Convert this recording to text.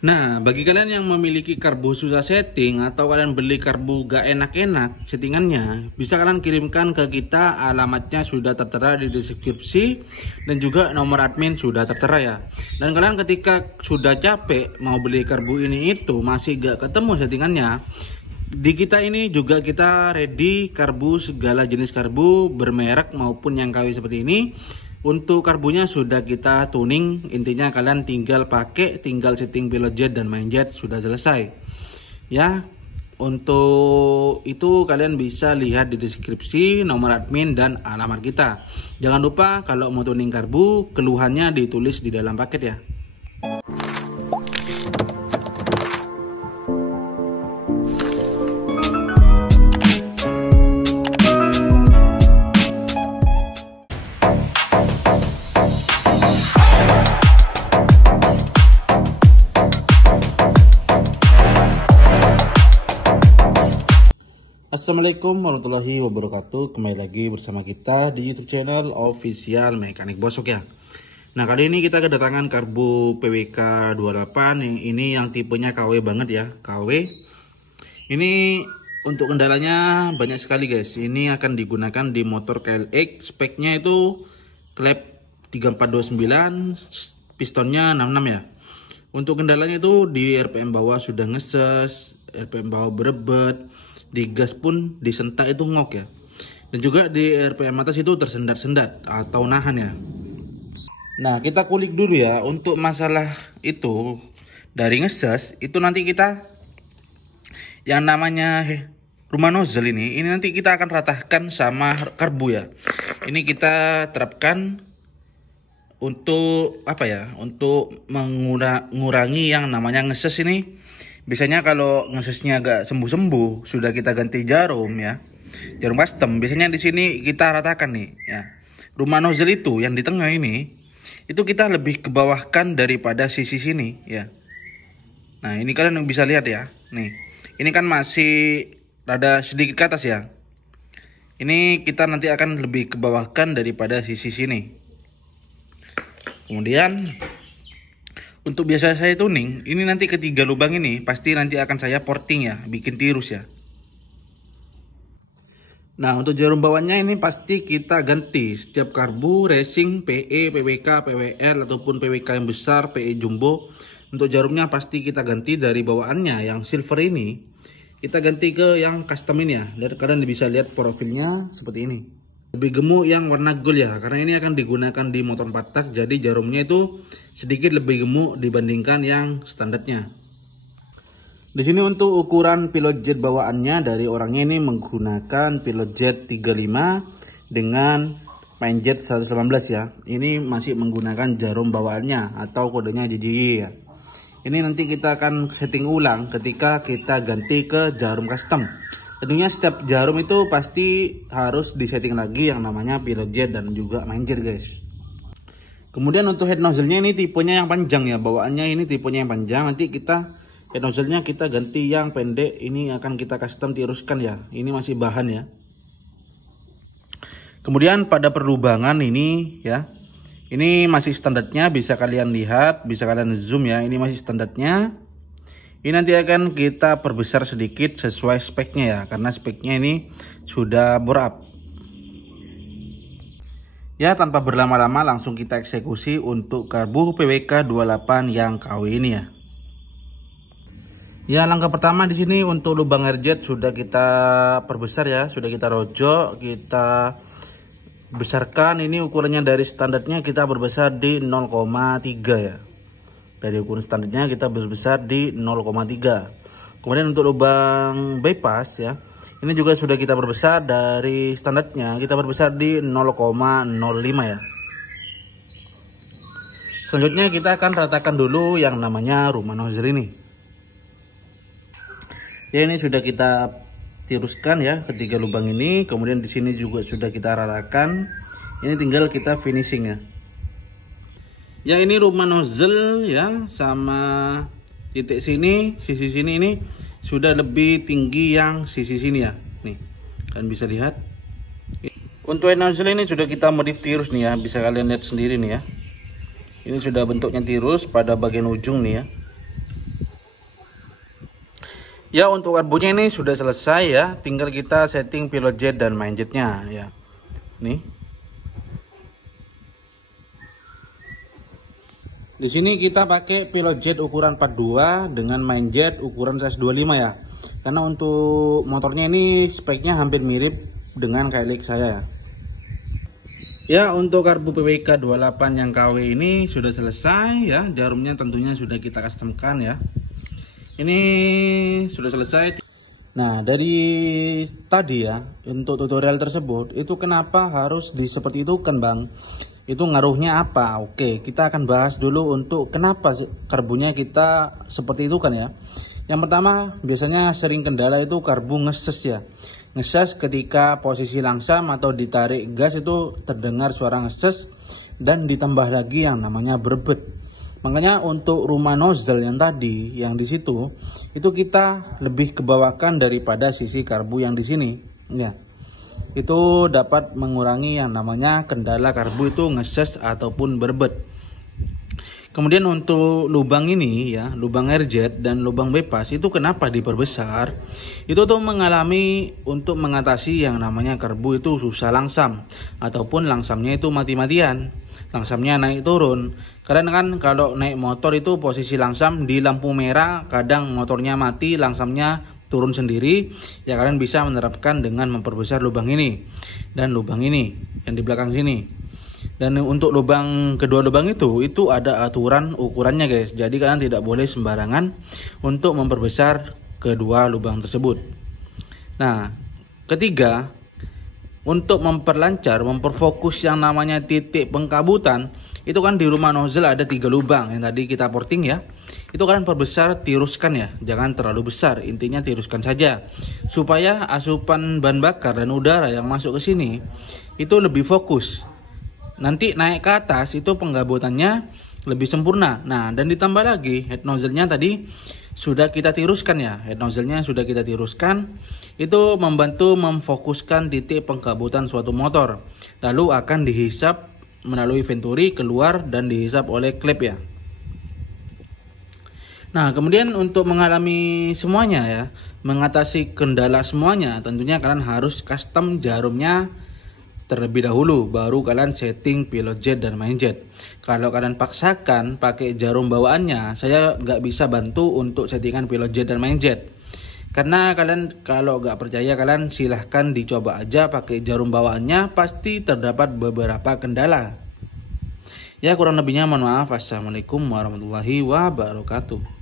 Nah, bagi kalian yang memiliki karbu susah setting atau kalian beli karbu gak enak-enak settingannya, bisa kalian kirimkan ke kita. Alamatnya sudah tertera di deskripsi dan juga nomor admin sudah tertera ya. Dan kalian ketika sudah capek mau beli karbu ini itu masih gak ketemu settingannya, di kita ini juga kita ready karbu, segala jenis karbu bermerek maupun yang KW seperti ini. Untuk karbunya sudah kita tuning, intinya kalian tinggal pakai, tinggal setting pilot jet dan main jet sudah selesai. Ya, untuk itu kalian bisa lihat di deskripsi nomor admin dan alamat kita. Jangan lupa kalau mau tuning karbu, keluhannya ditulis di dalam paket ya. Assalamualaikum warahmatullahi wabarakatuh. Kembali lagi bersama kita di YouTube channel Official Mekanik Bosok ya. Nah, kali ini kita kedatangan karbu PWK 28 ini yang tipenya KW banget ya, KW. Ini untuk kendalanya banyak sekali guys. Ini akan digunakan di motor KLX. Speknya itu klep 3429, pistonnya 66 ya. Untuk kendalanya itu di RPM bawah sudah ngeses, RPM bawah berebet, di gas pun disentak itu ngok ya. Dan juga di RPM atas itu tersendat-sendat atau nahan ya. Nah, kita kulik dulu ya. Untuk masalah itu dari ngeses itu nanti kita yang namanya rumah nozzle ini nanti kita akan ratakan sama karbu ya. Ini kita terapkan untuk apa ya? Untuk mengurangi yang namanya ngeses ini. Biasanya kalau ngesesnya agak sembuh-sembuh, sudah kita ganti jarum ya. Jarum custom. Biasanya di sini kita ratakan nih ya. Rumah nozzle itu yang di tengah ini itu kita lebih ke bawahkan daripada sisi sini ya. Nah, ini kalian bisa lihat ya. Nih. Ini kan masih rada sedikit ke atas ya. Ini kita nanti akan lebih ke bawahkan daripada sisi sini. Kemudian untuk biasa saya tuning, ini nanti ketiga lubang ini pasti nanti akan saya porting ya, bikin tirus ya. Nah, untuk jarum bawahnya ini pasti kita ganti setiap karbu, racing, PE, PWK, PWR ataupun PWK yang besar, PE jumbo. Untuk jarumnya pasti kita ganti dari bawaannya yang silver ini, kita ganti ke yang custom ini ya. Dan kalian bisa lihat profilnya seperti ini. Lebih gemuk yang warna gold ya, karena ini akan digunakan di motor 4 tak, jadi jarumnya itu sedikit lebih gemuk dibandingkan yang standarnya. Di sini untuk ukuran pilot jet bawaannya dari orangnya ini menggunakan pilot jet 35 dengan main jet 118 ya. Ini masih menggunakan jarum bawaannya atau kodenya JJY ya. Ini nanti kita akan setting ulang ketika kita ganti ke jarum custom. Tentunya setiap jarum itu pasti harus disetting lagi yang namanya pilot jet dan juga main jet guys. Kemudian untuk head nozzle-nya ini tipenya yang panjang ya, bawaannya ini tipenya yang panjang. Nanti kita head nozzle-nya kita ganti yang pendek, ini akan kita custom tiruskan ya. Ini masih bahan ya. Kemudian pada perlubangan ini ya, ini masih standarnya, bisa kalian lihat, bisa kalian zoom ya, ini masih standarnya. Ini nanti akan kita perbesar sedikit sesuai speknya ya, karena speknya ini sudah bore up. Ya, tanpa berlama-lama langsung kita eksekusi untuk karbu PWK 28 yang KW ini ya. Ya, langkah pertama di sini untuk lubang air jet sudah kita perbesar ya, sudah kita rojok, kita besarkan. Ini ukurannya dari standarnya kita berbesar di 0,3 ya. Dari ukuran standarnya kita berbesar di 0,3. Kemudian untuk lubang bypass ya, ini juga sudah kita berbesar dari standarnya, kita berbesar di 0,05 ya. Selanjutnya kita akan ratakan dulu yang namanya rumah nozzle ini. Ya, ini sudah kita tiruskan ya ketiga lubang ini. Kemudian di sini juga sudah kita ratakan. Ini tinggal kita finishing ya. Ya, ini rumah nozzle ya, sama titik sini, sisi sini ini sudah lebih tinggi yang sisi sini ya. Nih, kalian bisa lihat. Untuk head nozzle ini sudah kita modif tirus nih ya, bisa kalian lihat sendiri nih ya. Ini sudah bentuknya tirus pada bagian ujung nih ya. Ya, untuk karbunya ini sudah selesai ya, tinggal kita setting pilot jet dan main jetnya ya. Nih. Di sini kita pakai pilot jet ukuran 42 dengan main jet ukuran size 25 ya. Karena untuk motornya ini speknya hampir mirip dengan Hilux saya ya. Ya, untuk karbu PWK 28 yang KW ini sudah selesai ya. Jarumnya tentunya sudah kita customkan ya. Ini sudah selesai. Nah, dari tadi ya, untuk tutorial tersebut, itu kenapa harus seperti itu kan Bang? Itu ngaruhnya apa? Oke, kita akan bahas dulu untuk kenapa karbunya kita seperti itu kan ya. Yang pertama, biasanya sering kendala itu karbu ngeses ya. Ngeses ketika posisi langsam atau ditarik gas itu terdengar suara ngeses dan ditambah lagi yang namanya berbet. Makanya untuk rumah nozzle yang tadi, yang di situ, itu kita lebih kebawakan daripada sisi karbu yang di sini. Ya, itu dapat mengurangi yang namanya kendala karbu itu ngeses ataupun berbet. Kemudian untuk lubang ini ya, lubang air jet dan lubang bypass itu kenapa diperbesar? Itu tuh mengalami untuk mengatasi yang namanya karbu itu susah langsam ataupun langsamnya itu mati-matian. Langsamnya naik turun. Karena kan kalau naik motor itu posisi langsam di lampu merah, kadang motornya mati, langsamnya turun sendiri. Ya kalian bisa menerapkan dengan memperbesar lubang ini dan lubang ini yang di belakang sini. Dan untuk kedua lubang itu ada aturan ukurannya guys. Jadi kalian tidak boleh sembarangan untuk memperbesar kedua lubang tersebut. Nah, ketiga, untuk memperfokus yang namanya titik pengkabutan, itu kan di rumah nozzle ada 3 lubang yang tadi kita porting ya. Itu kalian perbesar, tiruskan ya, jangan terlalu besar, intinya tiruskan saja supaya asupan bahan bakar dan udara yang masuk ke sini itu lebih fokus. Nanti naik ke atas itu penggabutannya lebih sempurna. Nah, dan ditambah lagi head nozzle-nya tadi sudah kita tiruskan ya. Head nozzle-nya sudah kita tiruskan. Itu membantu memfokuskan titik penggabutan suatu motor. Lalu akan dihisap melalui venturi keluar dan dihisap oleh klep ya. Nah, kemudian untuk mengalami semuanya ya, mengatasi kendala semuanya, tentunya kalian harus custom jarumnya terlebih dahulu, baru kalian setting pilot jet dan main jet. Kalau kalian paksakan pakai jarum bawaannya, saya nggak bisa bantu untuk settingan pilot jet dan main jet. Karena kalian kalau nggak percaya, kalian silahkan dicoba aja pakai jarum bawaannya, pasti terdapat beberapa kendala. Ya kurang lebihnya mohon maaf. Assalamualaikum warahmatullahi wabarakatuh.